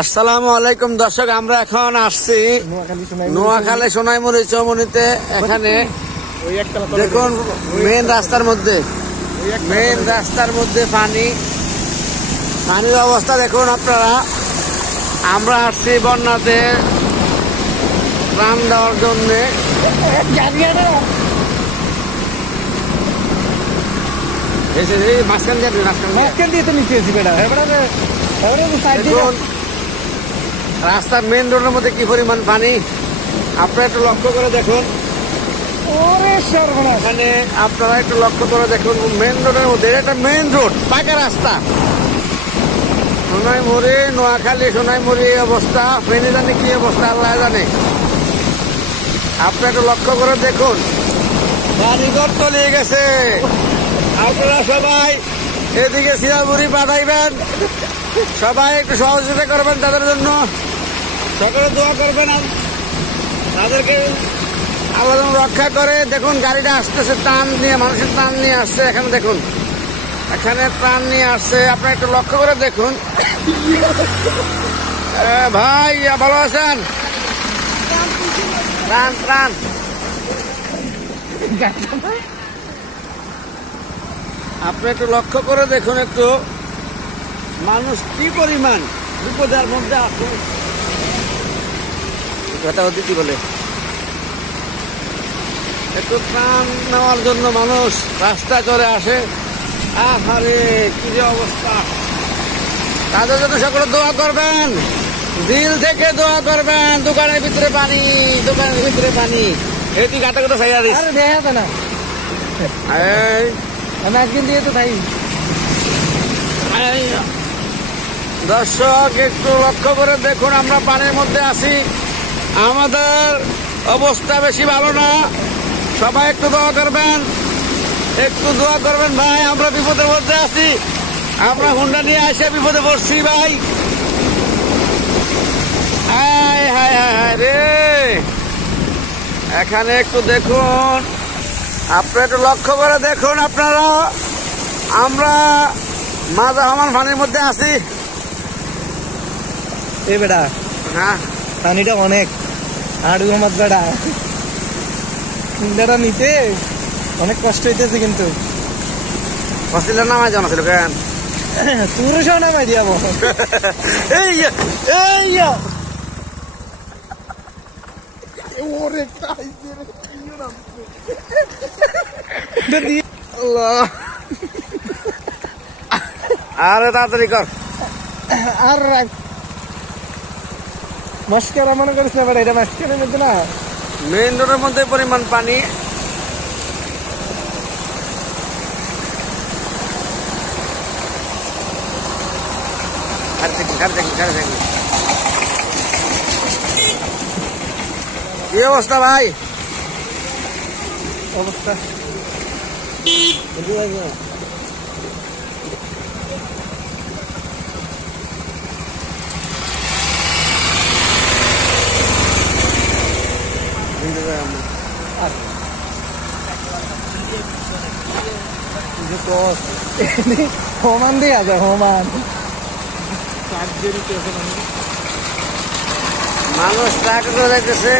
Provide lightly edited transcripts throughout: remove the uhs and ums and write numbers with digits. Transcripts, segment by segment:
আসসালামু আলাইকুম দর্শক, আমরা এখন আসছি নোয়াখালী সোনাইমুড়ি চৌমুহনীতে। এখানে দেখুন মেন রাস্তার মধ্যে পানির অবস্থা দেখুন আপনারা। আমরা আসছি বন্যাতে ত্রাণ দেওয়ার জন্য। রাস্তার মেন রোডের মধ্যে কি পরিমাণ পানি আপনারা একটু লক্ষ্য করে দেখুন। এখানে আপনারা একটু লক্ষ্য করে দেখুন মেন রোডের মধ্যে, এটা মেন রোড, পাকা রাস্তা। সোনাইমুড়ি নোয়াখালী সোনাইমুড়ি অবস্থা, ফেনী জানে কি অবস্থা আল্লাহ জানে। আপনারা একটু লক্ষ্য করে দেখুন, বাড়িঘর তলিয়ে গেছে। আপনারা সবাই এদিকে শিয়াবুড়ি পাঠাইবেন, সবাই একটু সহযোগিতা করবেন তাদের জন্য, সকলে দোয়া করবেন তাদেরকে আল্লাহ যেন রক্ষা করে। দেখুন গাড়িটা আসতেছে ত্রাণ নিয়ে, মানুষের ত্রাণ নিয়ে আসছে। এখানে দেখুন, এখানে ত্রাণ নিয়ে আসছে, আপনারা একটু লক্ষ্য করে দেখুন। ভাই ভালো আছেন? ত্রাণ ত্রাণ আপনি একটু লক্ষ্য করে দেখুন, একটু মানুষ কি পরিমাণ বিপদের মধ্যে আছে। কথা অতিথি বলে একটু ত্রাণ নেওয়ার জন্য মানুষ রাস্তায় চলে আসে। আরে কি যে অবস্থা, তাদের জন্য সকলে দোয়া করবেন, দিল থেকে দোয়া করবেন। দোকানের ভিতরে পানি, এই তুই গাটা কথা চাই দিস না। দর্শক একটু লক্ষ্য করে দেখুন, আমরা পানির মধ্যে আছি, আমাদের অবস্থা বেশি ভালো না। সবাই একটু দোয়া করবেন, ভাই। আমরা বিপদের মধ্যে আছি, আমরা হুন্ডা নিয়ে এসে বিপদে পড়ছি ভাই। হায় হায় হায় রে, এখানে একটু দেখুন, আপনারা একটু লক্ষ্য করে দেখুন আপনারা। আমরা মাজা আমার পানির মধ্যে আছি। এ বেটা, হ্যাঁ পানিটা অনেক আড়ু আমার বেটা, বেটা নিতে অনেক কষ্ট হইতেছে। কিন্তু হসপিটাল নামাই জানা ছিল কেন? তোর সব নামাই দিয়াবো। আরে তাড়াতাড়ি কর, আর মাস্কারা মনে করিস না বেটা, এটা মাস্কারের মধ্যে না, মেইন রোডের মধ্যে পরিমাণ পানি। কি অবস্থা ভাই? অবস্থা হোমান দিয়ে আছে, হোমান মানুষ ট্রাকে চলে যাইতেছে,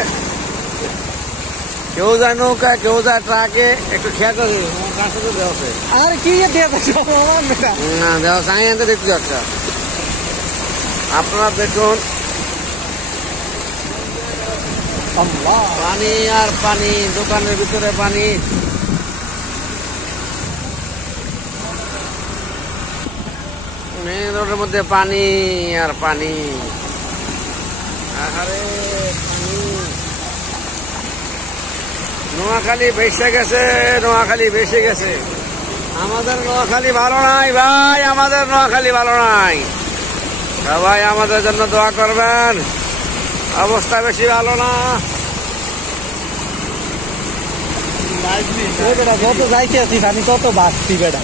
কেউ যায় নৌকা, কেউ যায় ট্রাকে। একটু খেয়াল করে আর কি দেওয়া চাই দেখতে যাচ্ছে। আপনারা দেখুন পানি আর পানি, দোকানের ভিতরে পানি। মেন রোডের মধ্যে পানি আর পানি। আরে পানি, নোয়াখালী ভেসে গেছে, আমাদের নোয়াখালী ভালো নাই ভাই, আমাদের নোয়াখালী ভালো নাই। সবাই আমাদের জন্য দোয়া করবেন, অবস্থা বেশি ভালো না। যত যাইতে আছি আমি তত বাঁচছি বেটা।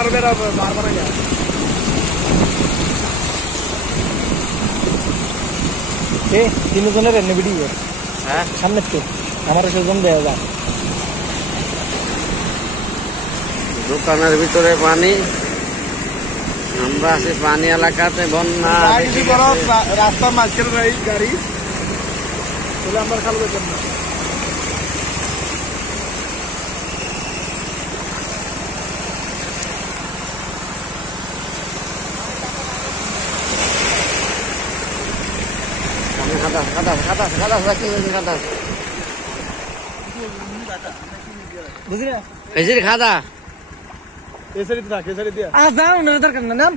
আরো বেড়া বারবার তিনজনের ভিডিও হ্যাঁ সামনে তো আমার সেজন দেওয়া যাক। দোকানের ভিতরে পানি, আমরা আছি পানি এলাকাতে, বন্যা রাস্তার মাঝখানে গাড়ি আমরা খাল বেতন না। বুঝলি না বেশির খাদা যাও না দরকার না, নাম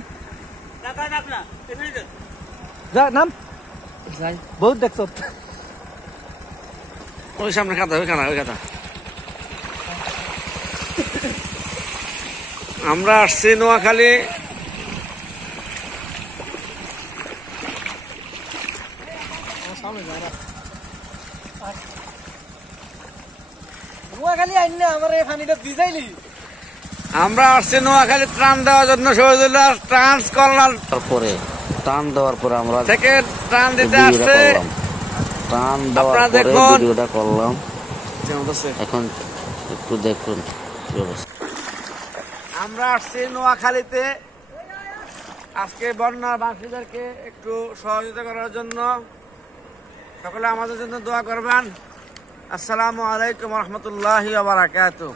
যা, নাম বহুত দেখছ। ওই সামনে খাদা, ওই খানা, ওই খাদা। আমরা আসছি নোয়াখালী, নোয়াখালী আইন না আমার এই পানিটা ভিজাইলি। আমরা আসছি নোয়াখালী ত্রাণ দেওয়ার জন্য, শহীদুল্লাহ ট্রান্স করলাম তারপরে টান দেওয়ার পরে আমরা থেকে ত্রাণ দিতে আসছে। টান দেওয়ার আপনারা পরে দেখুন। ভিডিওটা করলাম। এখন একটু দেখুন কি অবস্থা। আমরা আসছি নোয়াখালীতে আজকে বন্যা বাসীদেরকে একটু সহযোগিতা করার জন্য। সকলে আমাদের জন্য দোয়া করবেন। আসসালামু আলাইকুম রহমতুল্লাহি ওয়া বারাকাতুহু।